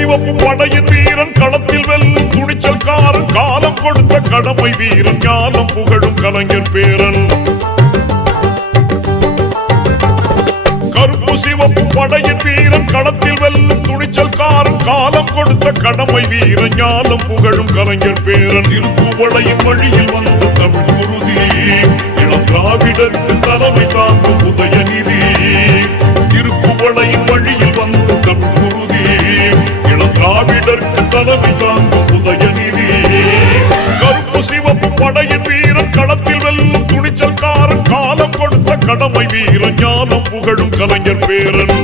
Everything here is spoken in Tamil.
சிவப்பு படையின் வீரன் களத்தில் வெல்லும் துணிச்சல்காரன் காலம் கொடுத்த கடமை வீரன் ஞானம் புகழும் கலைஞர் பேரன் கருப்பு சிவப்பு படையின் வீரன் களத்தில் வெல்லும் துணிச்சல்காரன் காலம் கொடுத்த கடமை வீரன் ஞானம் புகழும் கலைஞர் பேரன் திருப்புவளையின் வழியில் வந்த தமிழ் குருதி இளம் திராவிடருக்கு தலைமை தாங்கும் உதயநிதி திருப்புவளையின் வழியில் வந்த தமிழ் குருதி இளம் திராவிடருக்கு தலைமை தாங்கும் உதயநிதி கருப்பு சிவப்பு படையின் வீரன் களத்தில் வெல்லும் துணிச்சல்காரன் காலம் கொடுத்த கடமை வீரன் ஞானம் புகழும் கலைஞர் பேரன்